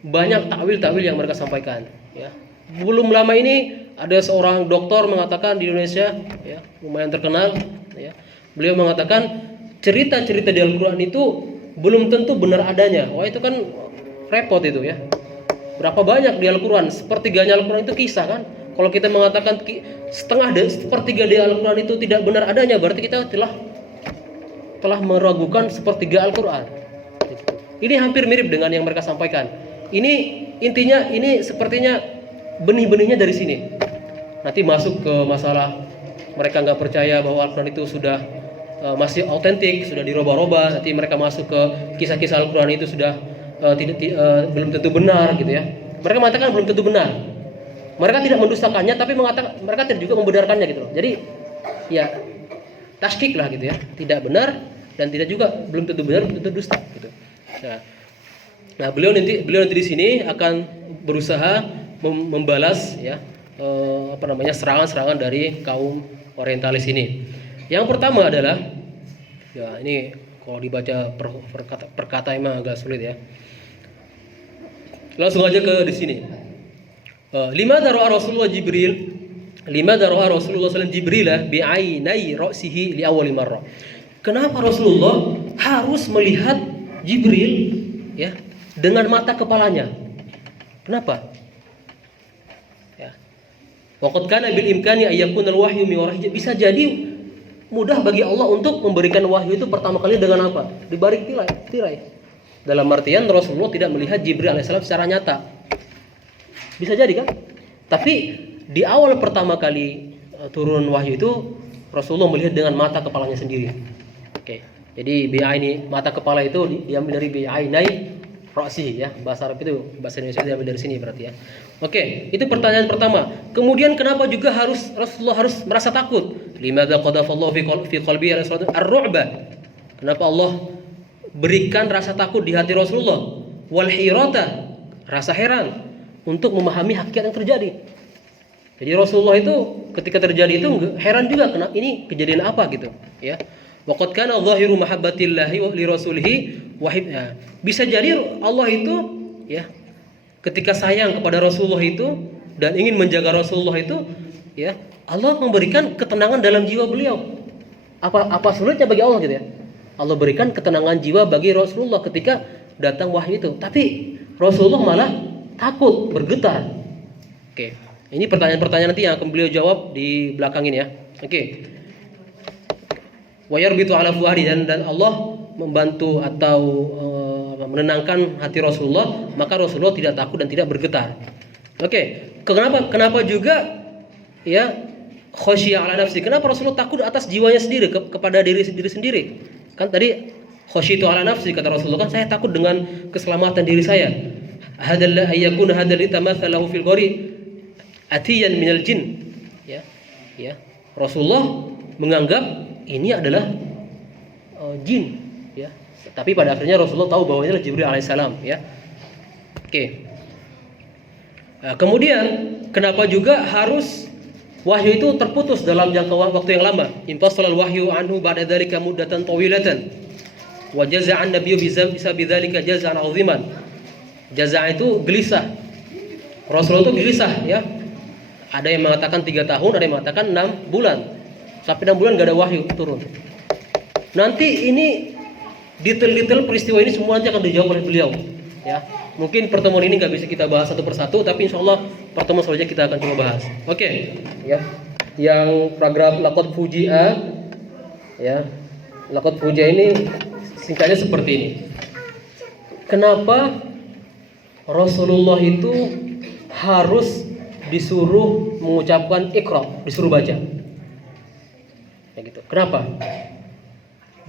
banyak takwil-takwil yang mereka sampaikan. Ya, belum lama ini ada seorang dokter mengatakan di Indonesia, ya, lumayan terkenal, ya, beliau mengatakan cerita-cerita di Al-Quran itu belum tentu benar adanya. Wah, itu kan repot itu, ya. Berapa banyak di Al-Quran? Sepertiganya Al-Quran itu kisah, kan? Kalau kita mengatakan sepertiga di Al-Quran itu tidak benar adanya, berarti kita telah meragukan sepertiga Al-Quran. Ini hampir mirip dengan yang mereka sampaikan. Ini intinya, ini sepertinya benih-benihnya dari sini. Nanti masuk ke masalah mereka nggak percaya bahwa Al-Quran itu sudah masih autentik, sudah dirubah-rubah. Nanti mereka masuk ke kisah-kisah Al-Quran itu sudah belum tentu benar, gitu ya. Mereka mengatakan belum tentu benar. Mereka tidak mendustakannya, tapi mengatakan mereka tidak juga membenarkannya, gitu loh. Jadi ya tasdik lah, gitu ya. Tidak benar dan tidak juga belum tentu benar, belum tentu dusta, gitu. Nah, beliau nanti di sini akan berusaha membalas, ya, serangan-serangan dari kaum orientalis ini. Yang pertama adalah, ya, ini kalau dibaca perkata emang agak sulit, ya. Langsung aja ke di sini. Limadha ra'a Rasulullah sallallahu Jibril bi'ainai ra'sihi li awwal marrah. Kenapa Rasulullah harus melihat Jibril, ya, dengan mata kepalanya? Kenapa? Ya. Waqad kana bil imkani ay yakuna al wahyu min wara'i. Bisa jadi mudah bagi Allah untuk memberikan wahyu itu pertama kali dengan apa? Di balik tirai. Dalam artian Rasulullah tidak melihat Jibril alaihissalam secara nyata. Bisa jadi, kan? Tapi di awal pertama kali turun wahyu itu Rasulullah melihat dengan mata kepalanya sendiri. Oke. Jadi bi'aini, mata kepala itu diambil dari bi'ainai ra'si, ya. Bahasa Arab itu, bahasa Indonesia diambil dari sini berarti, ya. Oke, itu pertanyaan pertama. Kemudian kenapa juga Rasulullah harus merasa takut? Limadza qadafallahu fi qalbi ar-ru'ba. Kenapa Allah berikan rasa takut di hati Rasulullah? Wal hirata, rasa heran untuk memahami hakikat yang terjadi. Jadi Rasulullah itu ketika terjadi itu heran juga, kenapa ini kejadian apa, gitu, ya. Waqad kana zahiru mahabbatillahi wa li rasulihi wahibna. Bisa jadi Allah itu, ya, ketika sayang kepada Rasulullah itu dan ingin menjaga Rasulullah itu, ya, Allah memberikan ketenangan dalam jiwa beliau. Apa sulitnya bagi Allah, gitu, ya. Allah berikan ketenangan jiwa bagi Rasulullah ketika datang wahyu itu. Tapi Rasulullah malah takut, bergetar. Oke. Ini pertanyaan-pertanyaan nanti yang akan beliau jawab di belakang ini, ya. Oke. Wa yarbitu ala fuadi, dan Allah membantu atau menenangkan hati Rasulullah, maka Rasulullah tidak takut dan tidak bergetar. Oke. Kenapa juga, ya, khosya ala nafsi? Kenapa Rasulullah takut atas jiwanya sendiri, kepada diri sendiri? Kan tadi khosyitu ala nafsi, kata Rasulullah, kan saya takut dengan keselamatan diri saya. Hadalla ayyakuna hadal tamathalahu fil qari atiyan minal jin. Ya. Ya. Rasulullah menganggap ini adalah jin, ya. Tapi pada akhirnya Rasulullah tahu bahwa ini adalah Jibril alaihissalam, ya. Oke. Nah, kemudian kenapa juga harus wahyu itu terputus dalam jangka waktu yang lama? Infasalal wahyu anhu ba'da dzalika muddatan tawilatan. Wa jaza'an nabiyyu bisa bidzalika jaza'an 'aziman. Jaza' itu gelisah. Rasulullah itu gelisah, ya. Ada yang mengatakan 3 tahun, ada yang mengatakan 6 bulan. Sampai 6 bulan gak ada wahyu turun. Nanti ini detail-detail peristiwa ini semua nanti akan dijawab oleh beliau, ya. Mungkin pertemuan ini nggak bisa kita bahas satu persatu, tapi insya Allah pertemuan selanjutnya kita akan coba bahas. Oke, ya. Yang paragraf laqad fuji'a, ya. Laqad fuji'a ini singkatnya seperti ini. Kenapa Rasulullah itu harus disuruh mengucapkan Iqra, disuruh baca? Ya gitu. Kenapa?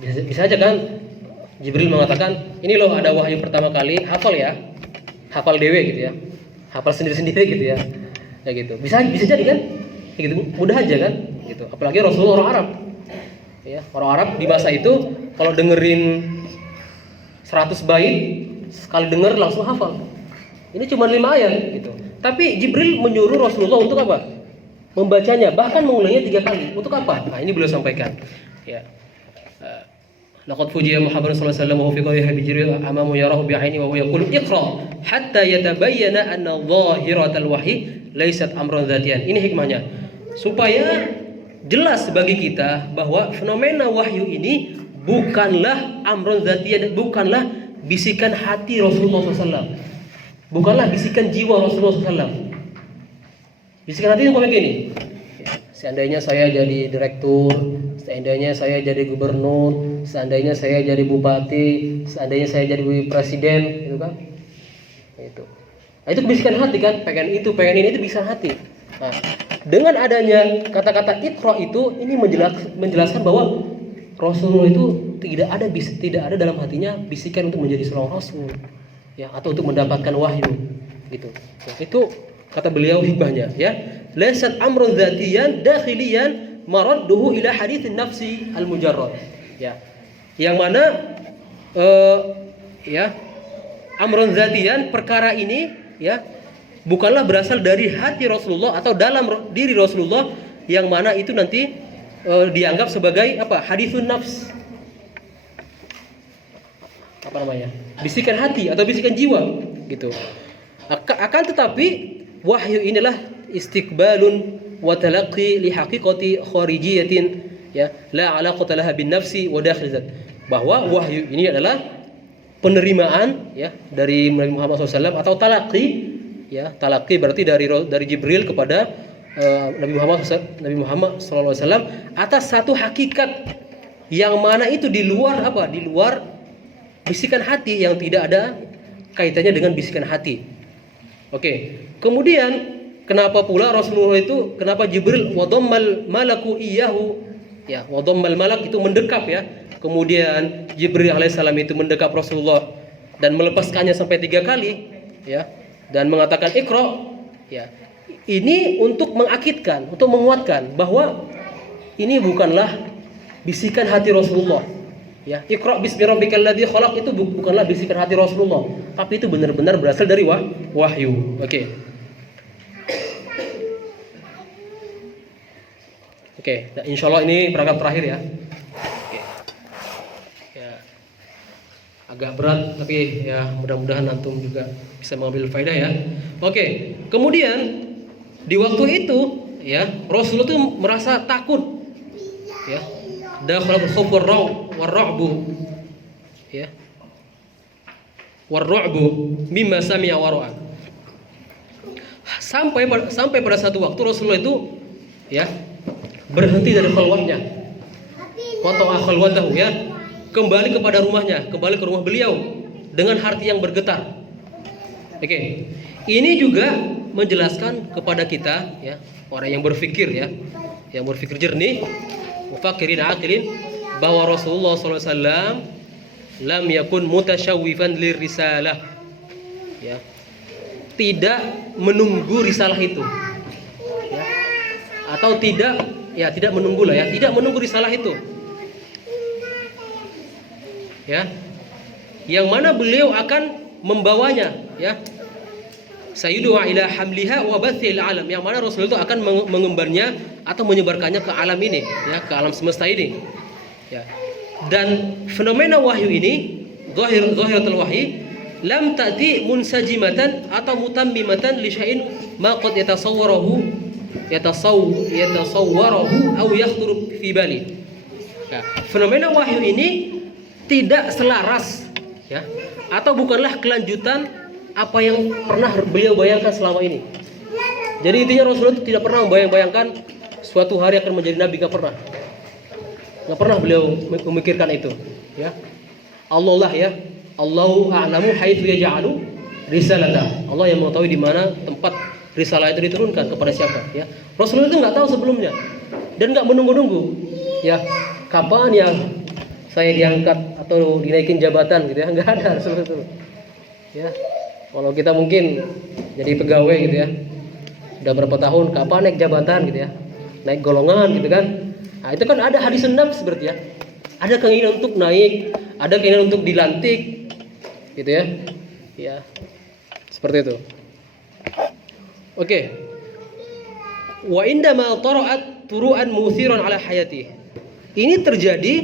Bisa aja kan Jibril mengatakan, ini loh ada wahyu pertama kali, hafal ya. Hafal dewe gitu, ya. Hafal sendiri-sendiri gitu, ya. Ya gitu. Bisa jadi kan? Ya gitu. Mudah aja kan? Gitu. Apalagi Rasulullah orang Arab. Ya, orang Arab di masa itu kalau dengerin 100 bait sekali denger langsung hafal. Ini cuma 5 ayat gitu. Tapi Jibril menyuruh Rasulullah untuk apa? Membacanya, bahkan mengulangnya 3 kali. Untuk apa? Nah, ini beliau sampaikan. Ya. Laqad fujiya Muhammad sallallahu alaihi wasallam wa fi qawlihi bi Jibril amamu yarahu bi 'aini wa huwa yaqulu iqra hatta yatabayyana anna dhahiratal wahyi laysat amran dzatiyan. Ini hikmahnya. Supaya jelas bagi kita bahwa fenomena wahyu ini bukanlah amrun dzatiyan, bukanlah bisikan hati Rasulullah SAW, bukanlah bisikan jiwa Rasulullah SAW. Bisikan hati itu kayak gini. Seandainya saya jadi direktur, seandainya saya jadi gubernur, seandainya saya jadi bupati, seandainya saya jadi presiden, gitu kan? Itu. Nah, itu bisikan hati kan? Pengen itu, pengen ini, itu bisikan hati. Nah, dengan adanya kata-kata Iqra itu, ini menjelaskan bahwa Rasulullah itu tidak ada dalam hatinya bisikan untuk menjadi seorang rasul, ya, atau untuk mendapatkan wahyu, gitu. Ya, itu kata beliau hikmahnya, ya. Laysat amrun dzatiyan dakhiliyan maradduhu ila haditsin nafsi al-mujarrad. Ya. Yang mana ya, amrun dzatiyan, perkara ini, ya, bukanlah berasal dari hati Rasulullah atau dalam diri Rasulullah, yang mana itu nanti dianggap sebagai apa? Haditsun nafs. Apa namanya? Bisikan hati atau bisikan jiwa, gitu. Akan tetapi wahyu inilah istiqbalun wa talaqqi li haqiqati kharijiyatin, ya, la alaqata laha bin nafsi wa dakhil zat. Bahwa wahyu ini adalah penerimaan, ya, dari Nabi Muhammad SAW atau talaqi, ya. Talaqi berarti dari Jibril kepada Nabi Muhammad SAW atas satu hakikat yang mana itu di luar apa? Di luar bisikan hati, yang tidak ada kaitannya dengan bisikan hati. Oke. Kemudian kenapa pula Rasulullah itu, kenapa Jibril wadammal malaku iyyahu, ya, wadammal malak itu mendekap, ya. Kemudian Jibril alaihissalam itu mendekap Rasulullah dan melepaskannya sampai 3 kali, ya, dan mengatakan Iqra, ya. Ini untuk mengakidkan, untuk menguatkan bahwa ini bukanlah bisikan hati Rasulullah, ya. Iqra bismi rabbikal ladzi khalaq itu bukanlah bisikan hati Rasulullah, tapi itu benar-benar berasal dari wahyu. Oke. Nah, insyaallah ini perangkat terakhir, ya. Oke. Ya. Agak berat, tapi ya mudah-mudahan antum juga bisa mengambil faedah, ya. Oke. Kemudian di waktu itu, ya, Rasulullah itu merasa takut, ya. Dakhala al-khawf war-ra'bu, ya. War-ra'bu mimma sami'a wa ra'a. Sampai pada satu waktu Rasulullah itu, ya, berhenti dari khalwatnya. Qata'a khalwatahu, ya. Kembali kepada rumahnya, kembali ke rumah beliau dengan hati yang bergetar. Oke. Ini juga menjelaskan kepada kita, ya, orang yang berpikir, ya, yang berpikir jernih, mufakirin aqilin, bahwa Rasulullah SAW lam yakun mutasyawwifan lirisalah, ya, tidak menunggu risalah itu, ya, atau tidak menunggu lah, ya, tidak menunggu risalah itu, ya, yang mana beliau akan membawanya, ya, sayyiduha ila hamliha wa bathil alam, yang mana Rasul itu akan mengembarnya atau menyebarkannya ke alam ini, ya, ke alam semesta ini, ya. Dan fenomena wahyu ini, zahiratul wahyi, lam ta'ti munsajimatan atau mutammimatan li syai'in ma qad yatasawwarahu aw yakhturu fi bali. Ya, fenomena wahyu ini tidak selaras, ya, atau bukanlah kelanjutan apa yang pernah beliau bayangkan selama ini. Jadi intinya Rasulullah itu tidak pernah membayangkan suatu hari akan menjadi nabi, nggak pernah beliau memikirkan itu, ya. Allah lah, ya, Allahu a'lamu haitsu yaj'alu risalata. Allah yang mengetahui di mana tempat risalah itu diturunkan kepada siapa, ya. Rasulullah itu nggak tahu sebelumnya dan nggak menunggu-nunggu, ya, kapan ya saya diangkat atau dinaikin jabatan, gitu, ya. Nggak ada seperti itu, ya. Kalau kita mungkin jadi pegawai, gitu, ya, udah berapa tahun, kapan naik jabatan, gitu, ya, naik golongan, gitu kan. Nah, itu kan ada hadis nafs berarti ya. Ada keinginan untuk naik, ada keinginan untuk dilantik, gitu ya. Ya, seperti itu. Oke. Wa indama tara'at turu'an muthiran ala hayati. Ini terjadi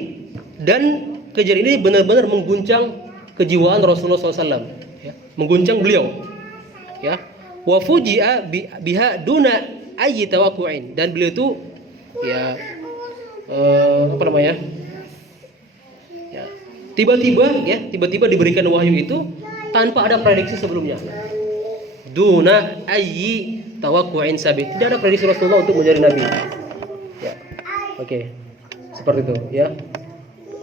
dan kejadian ini benar-benar mengguncang kejiwaan Rasulullah SAW, ya, mengguncang beliau. Ya, wa fuji'a biha duna ayyi tawaqqu'in, dan beliau itu ya ya, tiba-tiba diberikan wahyu itu tanpa ada prediksi sebelumnya. Duna ayyi tawaqqu'in sabit, tidak ada prediksi Rasulullah untuk menjadi nabi. Ya. Oke. Seperti itu, ya.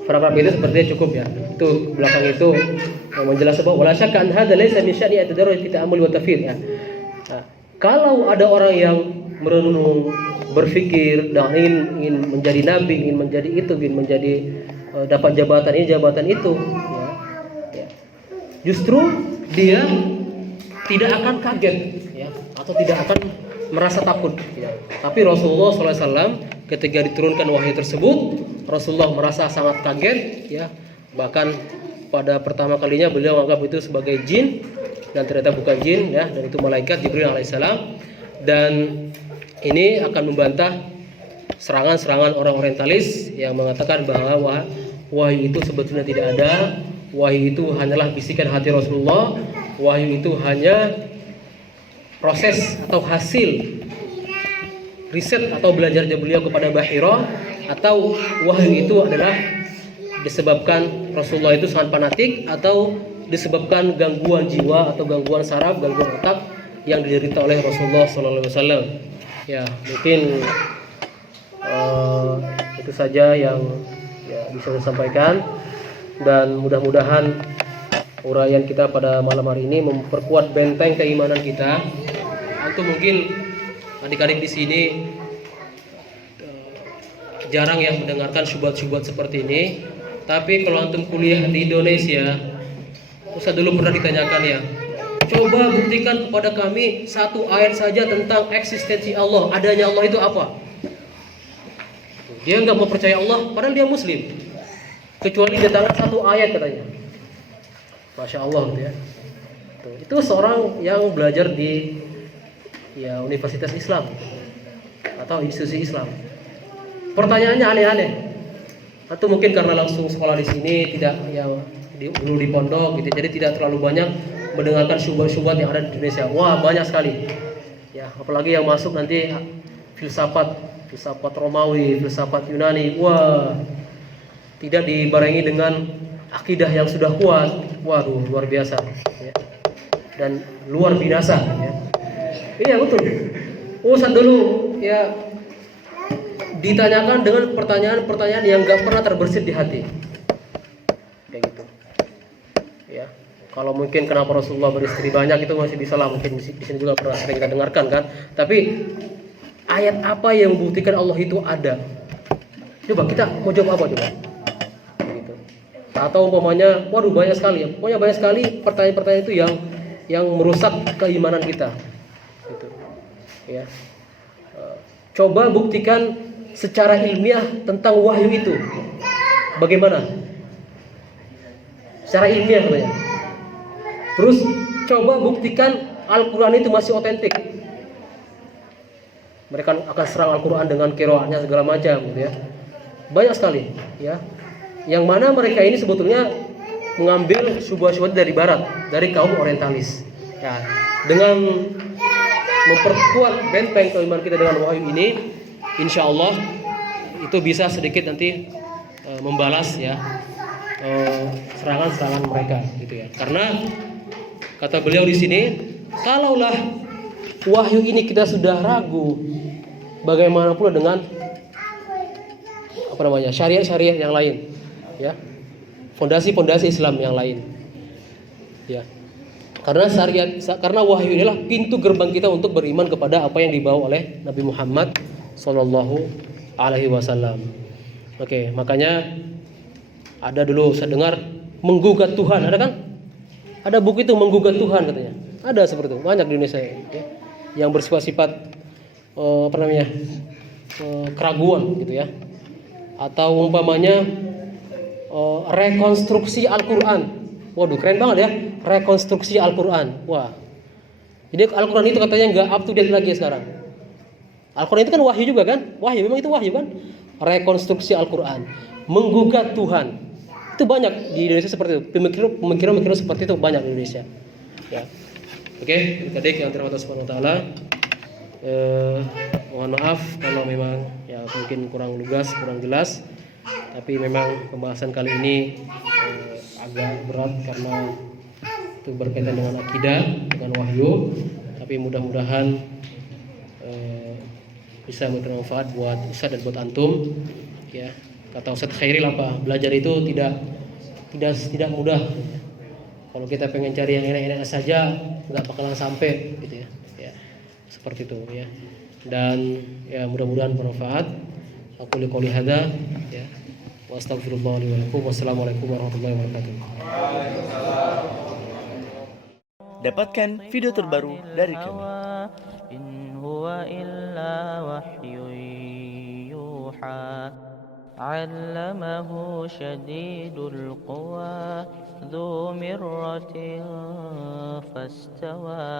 Paragraf itu sepertinya cukup ya. Itu belakang itu menjelaskan bahwa wala syakka an hadza laysa min sya'ni at-tadarruj fi ta'ammul wa tafid ya. Nah, kalau ada orang yang merenung, berpikir dan ingin menjadi nabi, ingin menjadi itu, ingin menjadi dapat jabatan ini, jabatan itu, ya. Justru dia tidak akan kaget ya, atau tidak akan merasa takut ya. Tapi Rasulullah SAW ketika diturunkan wahyu tersebut, Rasulullah merasa sangat kaget ya. Bahkan pada pertama kalinya beliau menganggap itu sebagai jin, dan ternyata bukan jin ya, dan itu malaikat Jibril alaihissalam. Dan ini akan membantah serangan-serangan orang orientalis yang mengatakan bahwa wahyu itu sebetulnya tidak ada. Wahyu itu hanyalah bisikan hati Rasulullah. Wahyu itu hanya proses atau hasil riset atau belajarnya beliau kepada Bahira, atau wahyu itu adalah disebabkan Rasulullah itu sangat fanatik, atau disebabkan gangguan jiwa atau gangguan saraf, gangguan otak yang diderita oleh Rasulullah SAW. Ya, mungkin itu saja yang ya, bisa saya sampaikan, dan mudah-mudahan uraian kita pada malam hari ini memperkuat benteng keimanan kita. Antum mungkin adik-adik di sini jarang yang mendengarkan syubhat-syubhat seperti ini, tapi kalau antum kuliah di Indonesia, Ustaz dulu pernah ditanyakan ya, coba buktikan kepada kami satu ayat saja tentang eksistensi Allah, adanya Allah itu apa? Dia nggak mau percaya Allah, padahal dia Muslim, kecuali datangkan satu ayat katanya. Masya Allah gitu ya. Itu seorang yang belajar di ya Universitas Islam atau institusi Islam. Pertanyaannya aneh-aneh. Atau mungkin karena langsung sekolah di sini, tidak yang dulu di pondok gitu, jadi tidak terlalu banyak mendengarkan syubhat-syubhat yang ada di Indonesia. Wah, banyak sekali. Ya, apalagi yang masuk nanti filsafat Romawi, filsafat Yunani. Wah, tidak dibarengi dengan akidah yang sudah kuat. Waduh, luar biasa ya. Dan luar binasa ya. Iya betul. Ustaz dulu ya ditanyakan dengan pertanyaan-pertanyaan yang gak pernah terbersit di hati. Kayak gitu. Ya. Kalau mungkin kenapa Rasulullah beristri banyak itu masih bisa lah, mungkin di sini juga pernah sering kita dengarkan kan. Tapi ayat apa yang membuktikan Allah itu ada? Coba kita mau jawab apa coba? Gitu. Atau umpamanya, waduh banyak sekali ya. Pokoknya banyak sekali pertanyaan-pertanyaan itu yang merusak keimanan kita. Gitu. Ya. Coba buktikan secara ilmiah tentang wahyu itu. Bagaimana? Secara ilmiah katanya. Terus coba buktikan Al-Quran itu masih otentik. Mereka akan serang Al-Quran dengan qiraatnya segala macam gitu ya. Banyak sekali ya. Yang mana mereka ini sebetulnya mengambil syubhat-syubhat dari barat, dari kaum orientalis. Ya, dengan memperkuat benteng keimanan kita dengan wahyu ini, insya Allah itu bisa sedikit nanti membalas ya serangan-serangan mereka gitu ya. Karena kata beliau di sini, kalaulah wahyu ini kita sudah ragu, bagaimana pula dengan syariat-syariat yang lain ya, fondasi-fondasi Islam yang lain ya. Karena wahyu inilah pintu gerbang kita untuk beriman kepada apa yang dibawa oleh Nabi Muhammad Sallallahu Alaihi Wasallam. Oke, makanya ada dulu saya dengar menggugat Tuhan, ada kan? Ada buku itu menggugat Tuhan katanya. Ada seperti itu, banyak di Indonesia ya, yang bersifat-sifat keraguan gitu ya. atau umpamanya rekonstruksi Al-Quran. Waduh, keren banget ya, rekonstruksi Al-Quran. Wah, jadi Al-Quran itu katanya nggak up to date lagi sekarang. Al-Quran itu kan wahyu juga kan? Wahyu, memang itu wahyu kan? Rekonstruksi Al-Quran, menggugat Tuhan. Itu banyak di Indonesia seperti itu. Pemikiran seperti itu banyak di Indonesia. Ya. Oke, adik yang terhormat Subhanahu wa taala. Mohon maaf kalau memang ya mungkin kurang lugas, kurang jelas. Tapi memang pembahasan kali ini agak berat karena itu berkaitan dengan akidah, dengan wahyu. Tapi mudah-mudahan bisa bermanfaat buat Ustaz dan buat antum. Ya, kata Ustaz Khairil apa? Belajar itu tidak mudah. Kalau kita pengen cari yang enak-enak saja, nggak bakalan sampai, gitu ya. Ya, seperti itu ya. Dan ya mudah-mudahan bermanfaat. Aku qouli hadza ya. Wa astaghfirullah li wa lakum. Wassalamualaikum warahmatullahi wabarakatuh. Dapatkan video terbaru dari kami. In huwa illa wahyun yuha. 'Allamahu shadidul quwa. ذو مرة فاستوى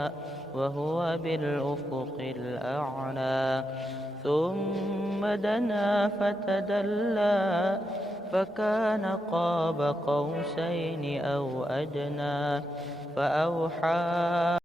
وهو بالأفق الأعلى ثم دنا فتدلى فكان قاب قوسين أو أدنى فأوحى